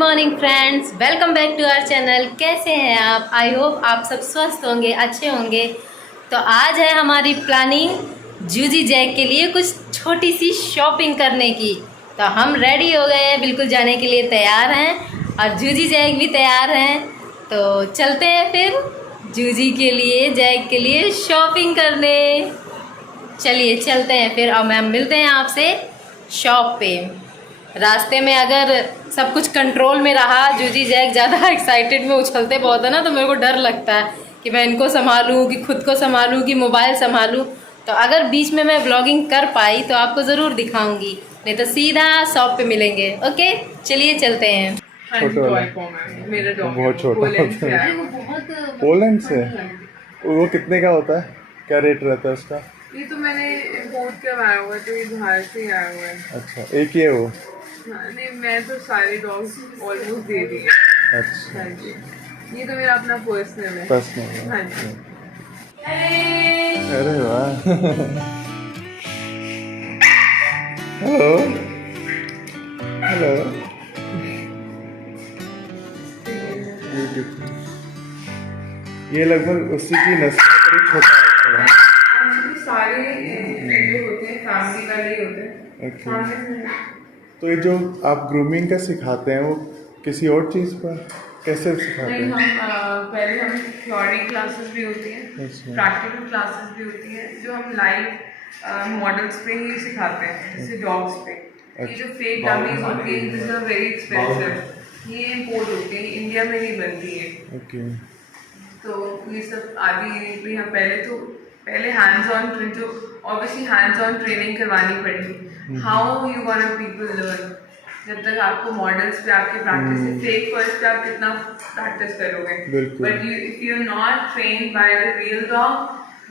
Morning friends, welcome back to our channel. कैसे हैं आप? आई होप आप सब स्वस्थ होंगे, अच्छे होंगे। तो आज है हमारी प्लानिंग जूजी जैक के लिए कुछ छोटी सी शॉपिंग करने की। तो हम रेडी हो गए हैं, बिल्कुल जाने के लिए तैयार हैं और जूजी जैक भी तैयार हैं। तो चलते हैं फिर जूजी के लिए, जैक के लिए शॉपिंग करने। चलिए चलते हैं फिर और मैम मिलते हैं आपसे शॉप पे। रास्ते में अगर सब कुछ कंट्रोल में रहा, जूजी जैक ज़्यादा एक्साइटेड में उछलते बहुत है ना, तो मेरे को डर लगता है कि मैं इनको संभालूं, कि खुद को संभालूं, कि मोबाइल संभालूं। तो अगर बीच में मैं व्लॉगिंग कर पाई तो आपको ज़रूर दिखाऊंगी, नहीं तो सीधा शॉप पे मिलेंगे। ओके चलिए चलते हैं। बहुत छोटा पोलैंड से। वो कितने का होता है, क्या रेट रहता है उसका? ये तो मैंने इम्पोर्ट करवाया हुआ है, तो ये बाहर से ही आया हुआ है। अच्छा, एक ही है वो? हाँ, नहीं मैं तो सारे डॉग्स ऑलमोस्ट दे दिए। अच्छा, हाँ जी, ये तो मेरा अपना पर्सनल है। पर्सनल है। हाँ जी। अरे वाह। Hello hello. ये लगभग उसी की नस्ल है, पर ये छोटा है थोड़ा। एक्चुअली सारे जो होते हैं फैमिली वाले ही होते हैं। Okay. तो ये जो आप ग्रूमिंग का सिखाते हैं वो किसी और चीज़ पर कैसे सिखाते नहीं, हैं? हम पहले हम थ्योरी क्लासेस भी होती हैं, अच्छा। प्रैक्टिकल क्लासेस भी होती हैं, जो हम लाइव मॉडल्स पे ही सिखाते हैं, जैसे डॉग्स पे। ये जो फेक डमीज होती है, दिस आर वेरी एक्सपेंसिव, ये इम्पोर्ट होती है, इंडिया में नहीं बनती है। ओके। तो ये सब आदि भी हम पहले हैंड्स ऑन, जो ऑब्वियसली हैंड्स ऑन ट्रेनिंग करवानी पड़ेगी। How you gonna people learn? जब तक आपको मॉडल्स पे आपके प्रैक्टिस है, फेक फर्स्ट पे आप कितना प्रैक्टिस करोगे? But you if you are not trained by the real dog,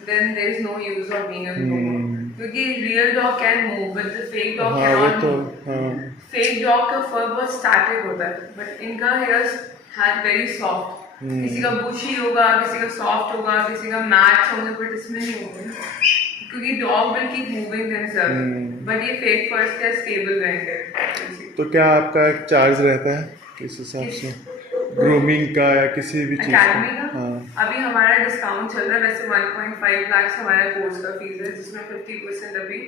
then there is no use of being a groomer, क्योंकि real dog can move but the fake dog can not move. Fake dog का fur बहुत static होता है, but इनका hairs है very soft. किसी का बुशी होगा, किसी का सॉफ्ट होगा, किसी का मैट होंगे, बट इसमें नहीं होंगे, क्योंकि dog will keep moving themselves, but ये फेक फर्स्ट का स्टेबल रहेंगे। तो क्या आपका एक चार्ज रहता है किस हिसाब से ग्रूमिंग का या किसी भी चीज़ अकेडमी का? हाँ। अभी हमारा डिस्काउंट चल रहा है, वैसे 1.5 लाख हमारा कोर्स का फीस है, जिसमें 50% अभी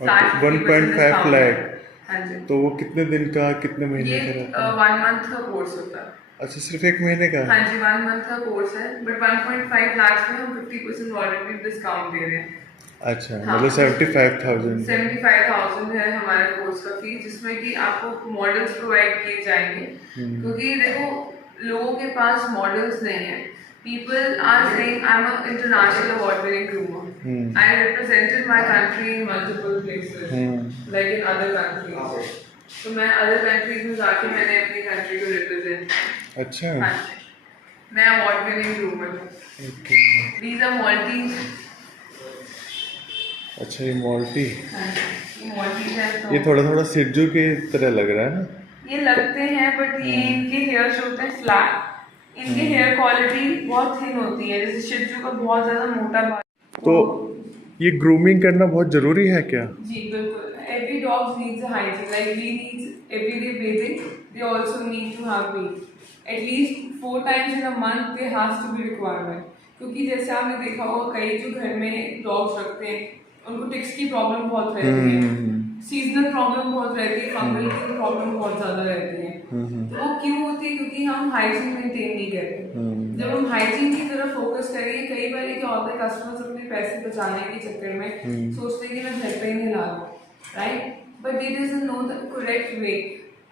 1.5 लाख। हाँ जी। तो वो कितने दिन का, कितने महीने ये का रहता है? 1 मंथ का कोर्स होता है। अच्छा, सिर्फ एक महीने का? हाँ जी, 1 मंथ का कोर्स है, बट 1.5 लाख में हम 50% ऑलरेडी डिस्काउंट दे रहे हैं। अच्छा, हाँ। मतलब 75,000। 75,000 है हमारा कोर्स का फीस, जिसमें कि आपको मॉडल्स प्रोवाइड किए जाएंगे, क्योंकि देखो लोगों के पास मॉडल्स नहीं है। People are saying I am a international award winning groomer, I represented my country in multiple places like in other countries. तो मैं अदर कंट्रीज में जाके मैंने अपनी कंट्री को रिप्रेजेंट। अच्छा। हाँ, मैं अवार्ड विनिंग ग्रूमर हूँ। These are Maltese. अच्छा, ये मॉल्टी। ये मॉल्टीज है। तो ये थोड़ा थोड़ा सिज्जू की तरह लग रहा है ना? ये लगते हैं, बट ये इनके हेयर्स होते हैं फ्लैट। इनकी हेयर क्वालिटी बहुत थिन होती है, जैसे शिजू का बहुत ज्यादा मोटा बाल। तो ये ग्रूमिंग करना बहुत जरूरी है क्या? जी बिल्कुल। Every dog needs hygiene, like we needs everyday bathing, they also need to have bath at least 4 times in a month, they has to be requirement. क्योंकि जैसे आपने देखा होगा, कई जो घर में डॉग्स रखते हैं उनको टिक्स की प्रॉब्लम बहुत रहती है, सीजनल प्रॉब्लम बहुत रहती है, फंगल की प्रॉब्लम बहुत ज्यादा रहती है। तो वो क्यों होती है? क्योंकि हम हाइजीन मेंटेन नहीं करते। जब हम हाइजीन की तरफ फोकस करेंगे, कई बार क्या होता है, कस्टमर्स अपने पैसे बचाने के चक्कर में सोचते हैं कि मैं घर पे ही नहीं ला दूं, right? But they doesn't know the correct way.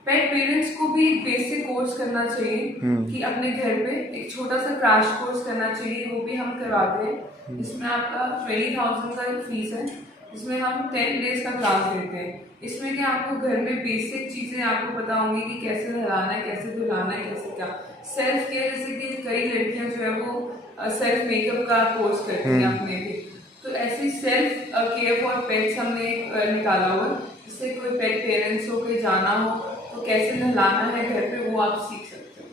Pet parents को भी एक बेसिक कोर्स करना चाहिए कि अपने घर पे एक छोटा सा क्रैश कोर्स करना चाहिए, वो भी हम करवाते हैं। इसमें आपका 20,000 का फीस है, जिसमें हम 10 days का क्लास देते हैं। इसमें क्या आपको घर में बेसिक चीज़ें आपको पता होंगी कि कैसे नहलाना है, कैसे धुलाना है, कैसे क्या सेल्फ केयर। जैसे कि कई लड़कियां जो है वो सेल्फ मेकअप का कोर्स करती हैं अपने भी, तो ऐसी सेल्फ केयर फॉर पेट्स हमने निकाला हुआ, जिससे कोई पेट पेरेंट्स हो, कोई जाना हो तो कैसे नहलाना है घर पे, वो आप सीख सकते हो।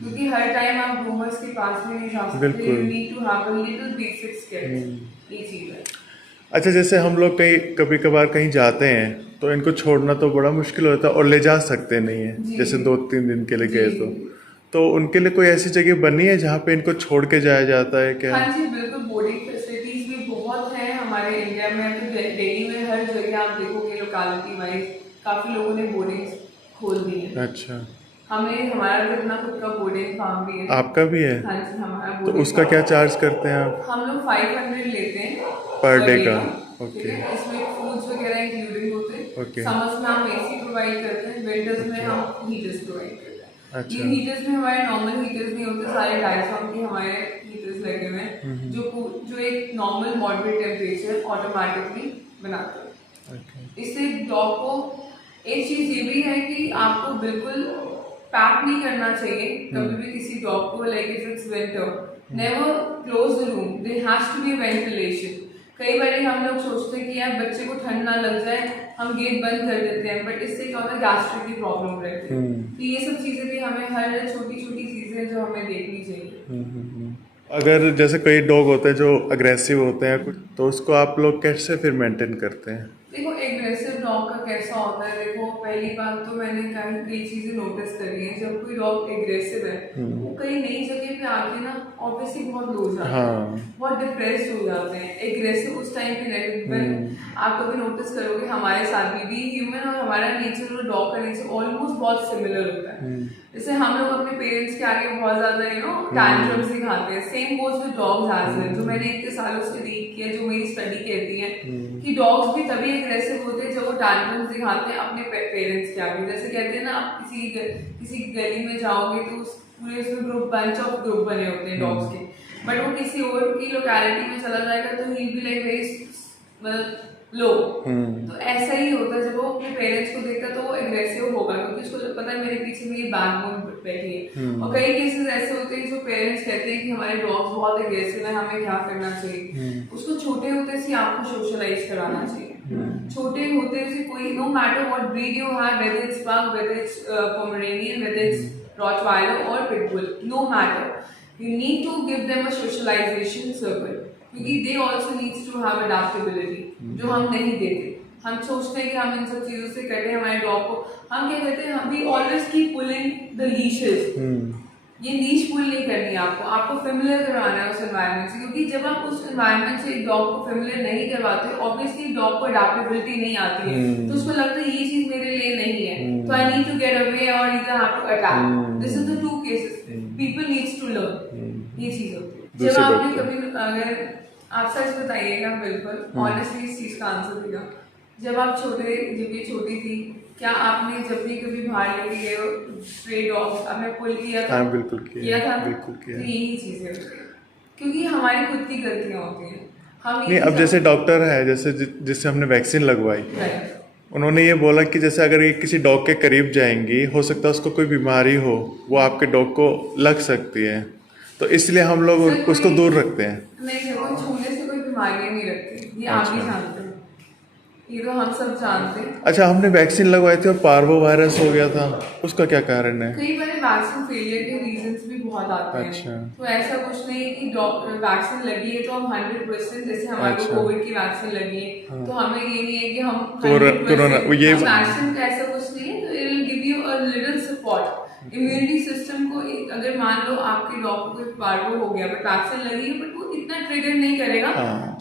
क्योंकि हर टाइम आप ग्रूमर्स के पास में नहीं जा सकते, you need to have a little basic skill. ये चीज़ है। अच्छा, जैसे हम लोग कहीं कभी कभार कहीं जाते हैं तो इनको छोड़ना तो बड़ा मुश्किल होता है और ले जा सकते नहीं है, जी। जैसे 2-3 दिन के लिए जी, गए जी। तो उनके लिए कोई ऐसी जगह बनी है जहाँ पे इनको छोड़ के जाया जाता है क्या? हाँ जी, बिल्कुल बोर्डिंग फैसिलिटीज भी बहुत हैं हमारे इंडिया में। तो दिल्ली में हर जगह आप देखोगे लोकेलिटी वाइज काफ़ी लोगों ने बोर्डिंग खोल दी है। अच्छा, हमारा भी अपना खुद का बोर्डिंग फार्म भी है। आपका भी है? हाँ जी, हमारा तो बोर्डिंग उसका क्या चार्ज करते हैं आप? हम लोग 500 लेते हैं पर डे का? ठीक ओके है, इसमें फूड्स वगैरह इंक्लूडेड होते हैं। ओके। समर्स में हम एसी प्रोवाइड करते हैं, विंटर्स में हम हीटर्स प्रोवाइड करते हैं। अच्छा। ये हीटर्स में हमारे नॉर्मल हीटर्स नहीं होते, सारे डायसॉन के हमारे हीटर्स लगे हुए हैं जो एक नॉर्मल मॉडरेट टेम्परेचर ऑटोमेटिकली बनाते हैं। ओके। इससे डॉग को एक चीज ये भी है कि आपको बिल्कुल पैक नहीं करना चाहिए कभी भी किसी डॉग को। Like if it's winter never close the room, there has to be ventilation. कई बार हम लोग सोचते हैं कि यार बच्चे को ठंड ना लग जाए, हम गेट बंद कर देते हैं, बट इससे क्या होता है गैस्ट्रिक की प्रॉब्लम रहती है। तो ये सब चीजें भी हमें, हर छोटी छोटी चीजें जो हमें देखनी चाहिए। अगर जैसे कई डॉग होते हैं जो अग्रेसिव होते हैं कुछ, तो उसको आप लोग कैसे फिर मेंटेन करते हैं? देखो एग्रेसिव डॉग का कैसा होता है, देखो पहली बात तो मैंने कई चीजें नोटिस करी है। जब कोई डॉग एग्रेसिव है वो कई नई जगह पे आके ना ऑब्वियसली बहुत लो जाते हैं। हाँ। बहुत डिप्रेस्ड हो जाते हैं। एग्रेसिव उस टाइम पे नहीं, आप कभी नोटिस करोगे हमारे साथ भी ह्यूमन और हमारा नेचर और डॉग का नेचर ऑलमोस्ट बहुत सिमिलर होता है। जैसे हम लोग अपने पेरेंट्स के आगे बहुत ज्यादा टैंट्रम्स दिखाते हैं, same goes with dogs as well. जो मैंने इतने सालों से रीड किया, जो मेरी स्टडी कहती है कि डॉग्स भी तभी एग्रेसिव होते हैं जब वो टैंट्रम्स दिखाते हैं अपने पेरेंट्स के आगे। जैसे कहते हैं ना, आप किसी गली में जाओगे तो उस पूरे उसमें बंच ऑफ ग्रुप बने होते हैं डॉग्स के, बट वो किसी और की लोकेलिटी में चला जाएगा तो ही बी लाइक वेरी लो। तो ऐसा ही होता है, जब वो अपने पेरेंट्स को देखता है तो वो एग्रेसिव होगा, क्योंकि उसको पता है मेरे पीछे मेरी बैकबोन बैठी है। और कई केसेस ऐसे होते हैं जो पेरेंट्स कहते हैं कि हमारे डॉग्स बहुत एग्रेसिव है, हमें क्या करना चाहिए। उसको छोटे होते से आपको सोशलाइज कराना चाहिए। छोटे होते से कोई, no matter what breed you have, whether it's pug, whether it's Pomeranian, whether it's Rottweiler और pitbull, no matter, you need to give them a socialization circle, क्योंकि they also needs to have adaptability, जो हम नहीं देते। हम सोचते हैं कि हम इन सब चीजों से करें हमारे डॉग को। हम क्या कहते हैं, हम भी ऑलवेज कीप पुलिंग द लीशेस। ये लीश पुल नहीं करनी है आपको फेमिलियर करवाना है उस एनवायरनमेंट से, क्योंकि जब आप उस एनवायरनमेंट से एक डॉग को फेमिलियर नहीं करवाते, ऑब्वियसली डॉग को अडेप्टेबिलिटी नहीं आती है, तो उसको लगता है ये चीज मेरे लिए नहीं है, तो I need to get away और इधर have to attack. This is the two cases, people needs to learn. ये चीज होती है। जब आपने कभी, अगर आप सच बताइएगा, बिल्कुल ऑनेस्टली इस चीज का आंसर देगा, जब ये छोटी थी, क्या आपने जब भी कभी बाहर लेके गए स्ट्रे डॉग्स आपने पुल किया था? हाँ, बिल्कुल किया था। बिल्कुल किया। तो यही चीजें होती है, क्योंकि हमारी खुद की गलतियां होती हैं। हम नहीं, अब जैसे डॉक्टर है, जैसे जिससे हमने वैक्सीन लगवाई, उन्होंने ये बोला कि जैसे अगर ये किसी डॉग के करीब जाएंगी, हो सकता है उसको कोई बीमारी हो, वो आपके डॉग को लग सकती है, तो इसलिए हम लोग उसको दूर रखते हैं। नहीं, देखो छूने से कोई बीमारी नहीं लगती, ये आप भी जानते हैं, ये तो हम सब जानते हैं। अच्छा, हमने वैक्सीन लगवाई थी और पार्वो वायरस हो गया था, उसका क्या कारण है? कई बार वैक्सीन फेलियर के रीजंस भी बहुत आते हैं। अच्छा। तो ऐसा कुछ नहीं है कि वैक्सीन लगी है तो हम 100%, जैसे हमारे को कोविड की वैक्सीन लगी है तो हमें ये नहीं है कि हम कोरोना ये वैक्सीन का ऐसा कुछ नहीं है। तो it will give you a little support immunity system को। अगर मान लो आपके डॉग को कोई पार्वो हो गया बट वैक्सीन लगी है, बट वो इतना ट्रिगर नहीं करेगा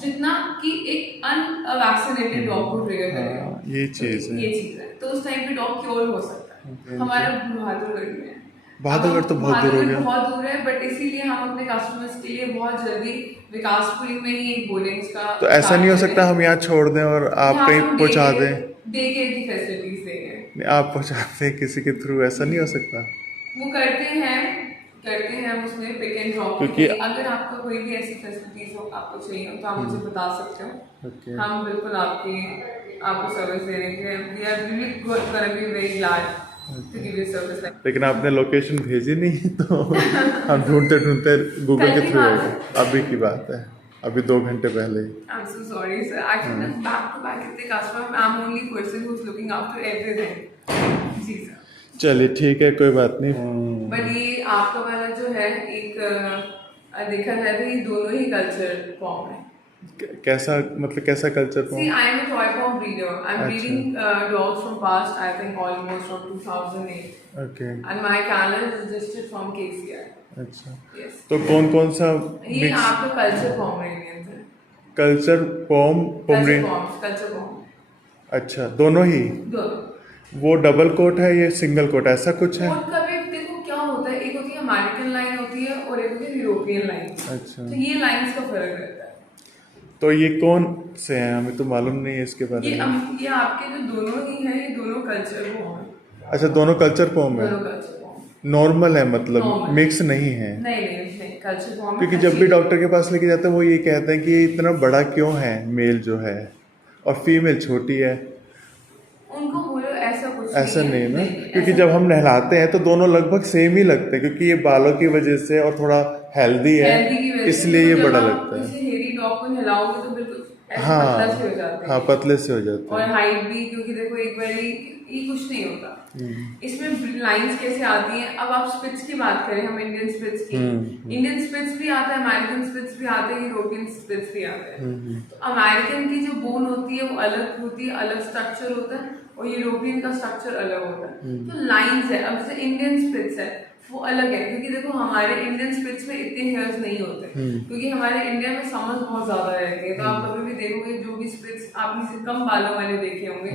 जितना कि एक अनवैक्सीनेटेड डॉग को ट्रिगर करेगा। ये चीज है। तो उस टाइम पे डॉग क्योर हो सकता है। हमारा बहादुरगढ़ में है, बहादुरगढ़ तो बहुत दूर हो गया, बहुत दूर है, बट इसीलिए हम अपने कस्टमर्स के लिए बहुत जल्दी विकासपुरी में ही एक बोर्डिंग्स का। तो ऐसा नहीं हो सकता हम यहाँ छोड़ दें और आप कहीं पहुँचा दें? डे केयर की फैसिलिटीज देंगे, आप पहुँचाते हैं किसी के थ्रू, ऐसा नहीं हो सकता? वो करते हैं हम उसमें पिक एंड ड्रॉप। क्योंकि अगर आपको कोई भी ऐसी फैसिलिटीज हो आपको चाहिए हो तो आप मुझे बता सकते हो। हम बिल्कुल आपको सर्विस देने के लिए we are really gonna be very glad to give you service. लेकिन आपने लोकेशन भेजी नहीं तो हम ढूंढते गूगल के थ्रू। अभी की बात है, अभी 2 घंटे पहले। I am so sorry sir, actually back to back इतने customer, I am only person who is looking after everything. जी सर, चलिए ठीक है, कोई बात नहीं। बट ये आपका वाला जो है, एक देखा जाए तो ये दोनों ही कल्चर फॉर्म है। कैसा, मतलब कैसा culture form? See I am a toy form breeder. I'm breeding dogs from past, I think almost from 2008. Okay And my kennel is registered from KCI. अच्छा, Yes. तो कौन कौन सा ये मिक्स आपका कल्चर पोमेरेनियन है. कल्चर पॉम पोमरे culture pom. अच्छा, दोनों ही? दोनों. वो डबल कोट है या सिंगल कोट, ऐसा कुछ है? कोट का भी देखो क्या होता है, एक होती है अमेरिकन लाइन होती है और एक होती है यूरोपियन लाइन. अच्छा, तो ये लाइंस का फर्क रहता है. तो ये कौन से हैं, हमें तो मालूम नहीं है इसके बारे में। ये आपके जो दोनों ही हैं, ये दोनों कल्चर वो हैं। अच्छा, दोनों कल्चर फॉर्म है, दोनों कल्चर फॉर्म नॉर्मल है, मतलब Normal. मिक्स नहीं है। नहीं कल्चर फॉर्म। क्योंकि जब भी डॉक्टर के पास लेके जाते हैं वो ये कहते हैं कि ये इतना बड़ा क्यों है मेल जो है और फीमेल छोटी है। उनको बोलो ऐसा कुछ ऐसा नहीं है ना, क्योंकि ऐसा जब हम नहलाते हैं तो दोनों लगभग सेम ही लगते हैं, क्योंकि ये बालों की वजह से और थोड़ा हेल्दी है, healthy की वजह से इसलिए ये जब बड़ा आप लगता है। किसी हेरी डॉग को नहलाओगे तो बिल्कुल ऐसे हाँ पतला से हो जाते हैं। हाँ, पतले से हो जाते और हैं। हाइट भी, क्योंकि देखो एक बारी ये कुछ नहीं होता। इसमें लाइंस कैसे आती हैं, अब आप स्पिट्स की बात करें, हम इंडियन स्पिट्स की, इंडियन स्पिट्स भी आता है, अमेरिकन स्पिट्स भी आते हैं, यूरोपियन स्पिट्स भी आते हैं। तो अमेरिकन की जो बोन होती है वो अलग होती है, अलग स्ट्रक्चर होता है, और यूरोपियन का स्ट्रक्चर अलग होता है। तो लाइंस है, अब जैसे इंडियन स्पिट्स है वो अलग है, क्योंकि देखो हमारे इंडियन स्पिट्स में इतने हेयर्स नहीं होते, क्योंकि हमारे इंडिया में समर्स बहुत ज्यादा रहती है। तो आप कभी भी देखोगे जो भी स्पिट्स आपने कम बालों वाले देखे होंगे।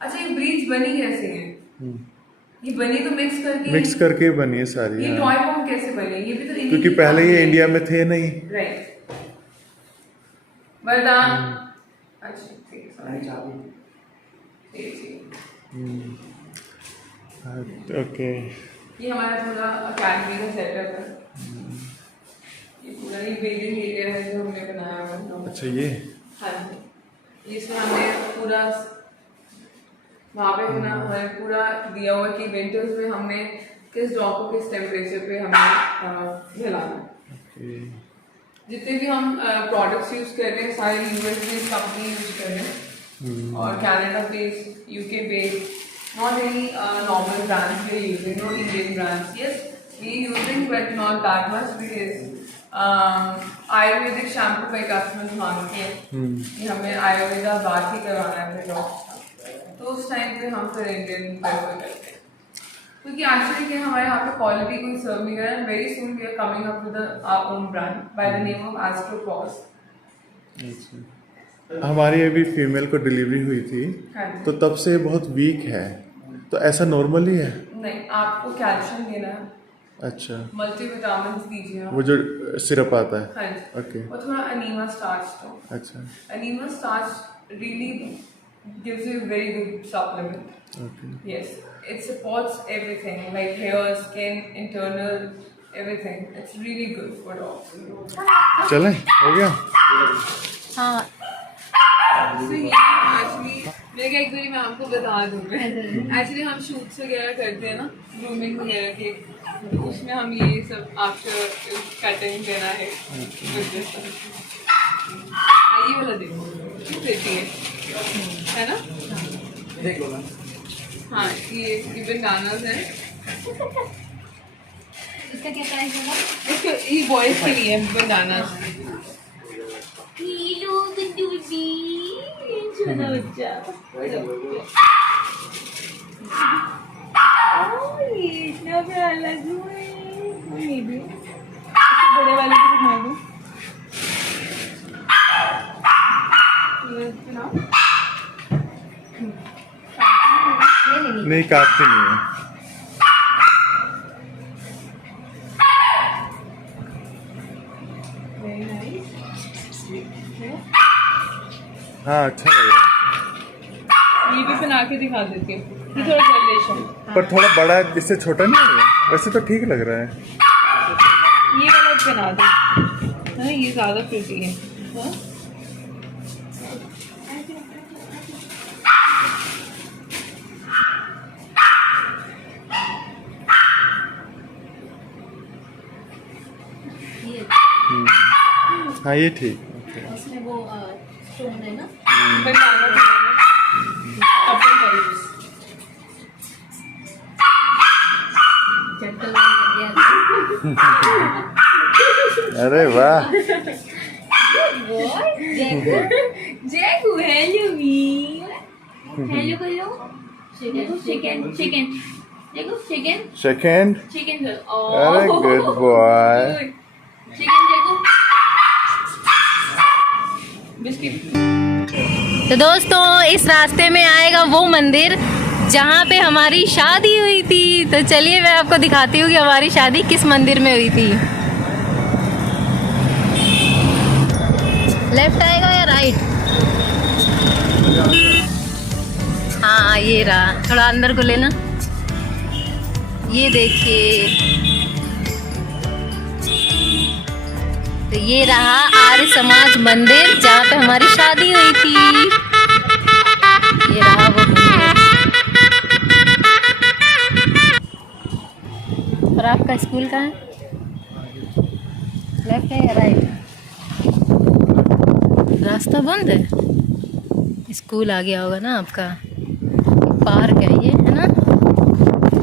अच्छा, ये ब्रीड्स बनी कैसे हैं? ये बनी तो मिक्स करके बनी है सारी। ये टॉय फॉर्म कैसे बनी? ये भी तो इन्हीं क्योंकि की पहले बात ये है। इंडिया में थे नहीं। राइट। वरदान। अच्छा ठीक है। ओके, ये हमारा थोड़ा अकेडमी का सेटअप है। ये पूरा ये बेडिंग एरिया है जो हमने बनाया हुआ है। अच्छा, ये हाँ जी, इसमें हमने पूरा वहाँ पे है ना, हमें पूरा दिया हुआ कि विंटर्स में हमने किस डॉग को किस टेम्परेचर पे हमें नहलाना है। जितने भी हम प्रोडक्ट्स यूज कर रहे हैं सारे यूएस बेस्ड कंपनी यूज कर रहे हैं, और Canada based, UK based, not any normal brands we are using, no Indian brands. Yes, we are using, but not that much because Ayurvedic shampoo का कस्टमर मांगते हैं कि हमें आयुर्वेदा बात ही करवाना है अपने डॉग, तो उस टाइम पे हम फिर इंडियन प्रेफर करते हैं, क्योंकि एक्चुअली क्या हमारे यहाँ पे क्वालिटी कोई सर्व नहीं कर रहा है। Very soon we are coming up with our own brand by the name of Astropaws. हमारी अभी फीमेल को डिलीवरी हुई थी, हाँ जी। तो तब से बहुत वीक है, तो ऐसा नॉर्मल ही है? नहीं, आपको कैल्शियम देना है, अच्छा, मल्टीविटामिन दीजिए आप। वो जो सिरप आता है। हाँ जी। ओके, और थोड़ा अनीमा स्टार्च दो। अच्छा, अनीमा स्टार्च really gives you very good supplement. Okay, yes, it supports everything like hair, skin, internal, everything. It's really good for dogs. चलें, हो गया? हाँ, So, ये actually मैं क्या एक बारी मैं आपको बता दूँ, एक्चुअली हम शूट्स वगैरह करते हैं ना, ग्रूमिंग वगैरह के, तो उसमें हम ये सब आफ्टर कटिंग देना है। ये वाला देखो प्रिटी है ना? हाँ, ये बनानास है। इसका क्या प्राइस होगा? इसको ये बॉयज के लिए बनानास। हीलो गुड्डू बेबी, छोटा बच्चा। ये इतना प्यारा लग रहा है। ये भी बड़े वाले को दिखा दो। नहीं, काटती नहीं है। हाँ, अच्छा लग रहा है। ये भी बना के दिखा देती हूँ, ये थोड़ा ग्रेडेशन, पर थोड़ा बड़ा, इससे छोटा नहीं है, वैसे तो ठीक लग रहा है। ये वाला बना दो ना, ये ज़्यादा प्रिटी है। हाँ? हाँ, ये ठीक। इसमें वो स्टोन है ना? बनाना कपल टाइप्स। चटकल कर दिया। अरे वाह, जैकू, हेलो मी। हेलो करो चिकन चिकन चिकन देखो चिकन सेकंड चिकन अरे गुड बॉय चिकन देखो बिस्किट। तो दोस्तों इस रास्ते में आएगा वो मंदिर जहाँ पे हमारी शादी हुई थी। तो चलिए मैं आपको दिखाती हूँ कि हमारी शादी किस मंदिर में हुई थी। लेफ्ट आएगा या राइट? हाँ ये रहा, थोड़ा अंदर को लेना। ये देखिए, तो ये रहा आर्य समाज मंदिर जहाँ पे हमारी शादी हुई थी। ये रहा वो मंदिर। और आपका स्कूल कहाँ है? लेफ्ट है या राइट? रास्ता बंद है। स्कूल आ गया होगा ना आपका। पार्क है ये, है ना?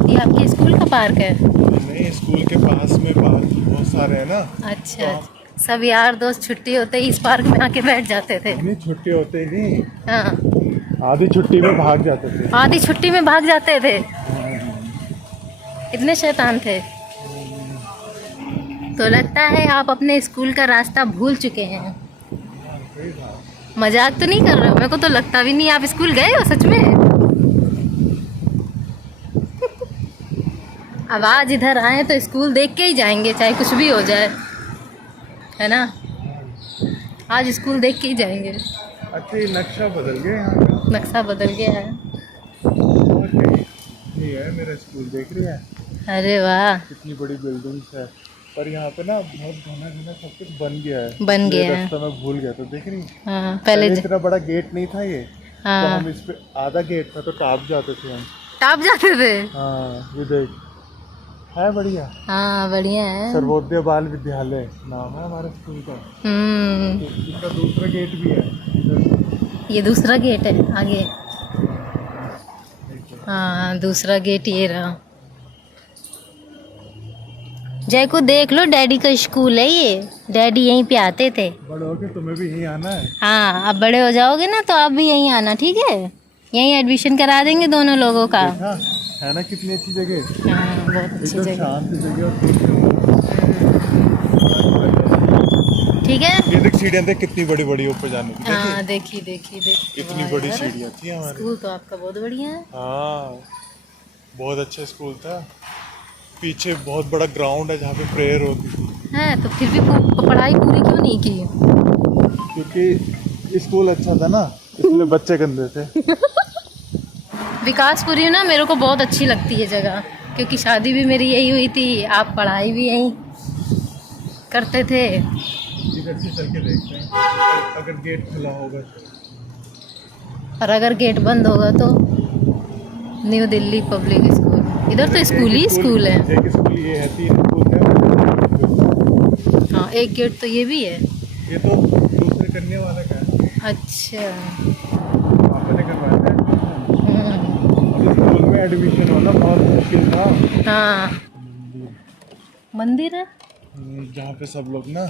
ये आपके स्कूल का पार्क है? नहीं, स्कूल के पास में पार्क बहुत सारे हैं ना। अच्छा, सब यार दोस्त छुट्टी होते ही इस पार्क में आके बैठ जाते थे। नहीं, छुट्टी होते ही नहीं, हाँ, आधी छुट्टी में भाग जाते थे। आधी छुट्टी में भाग जाते थे। इतने शैतान थे। तो लगता है आप अपने स्कूल का रास्ता भूल चुके हैं। मजाक तो नहीं कर रहे हो? मेरे को तो लगता भी नहीं आप स्कूल गए हो सच में। अब आज इधर आए तो स्कूल देख के ही जाएंगे, चाहे कुछ भी हो जाए, है ना? आज स्कूल देख के ही जाएंगे। अच्छा, ये नक्शा बदल गया यहाँ का। नक्शा बदल गया है। ये है मेरा स्कूल, देख रही है अरे वाह, कितनी बड़ी बिल्डिंग्स है। पर यहाँ पे ना बहुत घना घना सब कुछ बन गया है। बन गया है। रास्ता मैं भूल गया था, देख रही। हाँ, पहले इतना बड़ा गेट नहीं था ये। हाँ। तो हम इस पे आधा गेट था तो टाप जाते थे हम। टाप जाते थे? हाँ, ये देख, है बढ़िया। हाँ बढ़िया है। सर्वोदय बाल विद्यालय नाम है हमारे स्कूल का। तो इसका दूसरा गेट भी है इधर। ये दूसरा गेट है आगे। हाँ, दूसरा गेट ये रहा। जय को देख लो, डैडी का स्कूल है ये। डैडी यहीं पे आते थे। बड़े हो के तुम्हें भी यहीं आना है। हाँ, अब बड़े हो जाओगे ना तो आप भी यहीं आना, ठीक है? यहीं एडमिशन करा देंगे दोनों लोगों का। देखा है ना कितनी अच्छी जगह। हाँ, बहुत अच्छी एकदम जगह। शांत जगह और ठीक है। ये देख सीढ़ियाँ देख कितनी बड़ी बड़ी ऊपर जाने की। हाँ, देखिए देखिए देखिए, इतनी बड़ी सीढ़ियाँ थी हमारे। स्कूल तो आपका बहुत बढ़िया है। हाँ, बहुत अच्छा स्कूल था। पीछे बहुत बड़ा ग्राउंड है जहाँ पे प्रेयर होती थी। है तो फिर भी पढ़ाई पूरी क्यों नहीं की? क्योंकि स्कूल अच्छा था ना, इसलिए बच्चे गंदे थे। विकासपुरी ना मेरे को बहुत अच्छी लगती है जगह, क्योंकि शादी भी मेरी यही हुई थी, आप पढ़ाई भी यहीं करते थे। इधर से चल के देखते हैं अगर गेट खुला होगा तो। और अगर गेट बंद होगा तो न्यू दिल्ली पब्लिक स्कूल। इधर तो स्कूल ही स्कूल है। एक स्कूल ये है, 3 स्कूल है। हाँ, एक गेट तो ये भी है। ये तो दूसरे करने वाले का है। अच्छा। आपने करवाया था एडमिशन। स्कूल में एडमिशन होना बहुत मुश्किल था। हाँ, मंदिर है जहाँ पे सब लोग ना,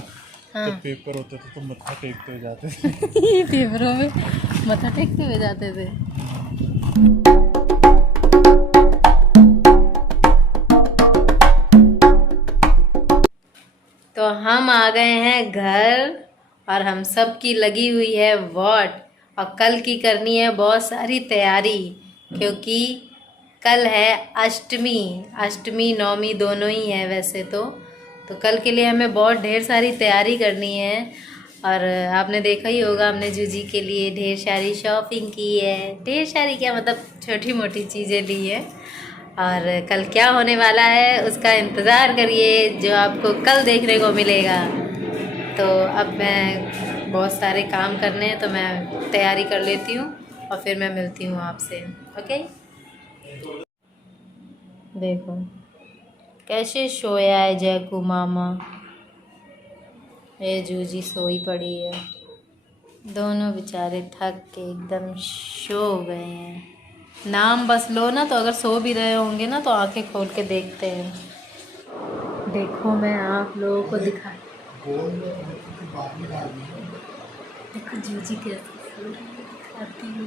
हाँ। जब पेपर होता था तो मत्था टेकते हुए जाते थे। पेपरों में मत्था टेकते हुए जाते थे। तो हम आ गए हैं घर और हम सब की लगी हुई है वॉट, और कल की करनी है बहुत सारी तैयारी, क्योंकि कल है अष्टमी नवमी दोनों ही है वैसे तो कल के लिए हमें बहुत ढेर सारी तैयारी करनी है। और आपने देखा ही होगा, हमने जूजी के लिए ढेर सारी शॉपिंग की है। ढेर सारी क्या, मतलब छोटी मोटी चीज़ें ली है। और कल क्या होने वाला है उसका इंतज़ार करिए, जो आपको कल देखने को मिलेगा। तो अब मैं बहुत सारे काम करने हैं तो मैं तैयारी कर लेती हूँ और फिर मैं मिलती हूँ आपसे। ओके, देखो कैसे सोया है जयकू मामा। ये जूजी सोई पड़ी है। दोनों बेचारे थक के एकदम सो गए हैं। नाम बस लो ना, तो अगर सो भी रहे होंगे ना तो आंखें खोल के देखते हैं। देखो मैं आप लोगों को देखो जूजी कैसे खाती है।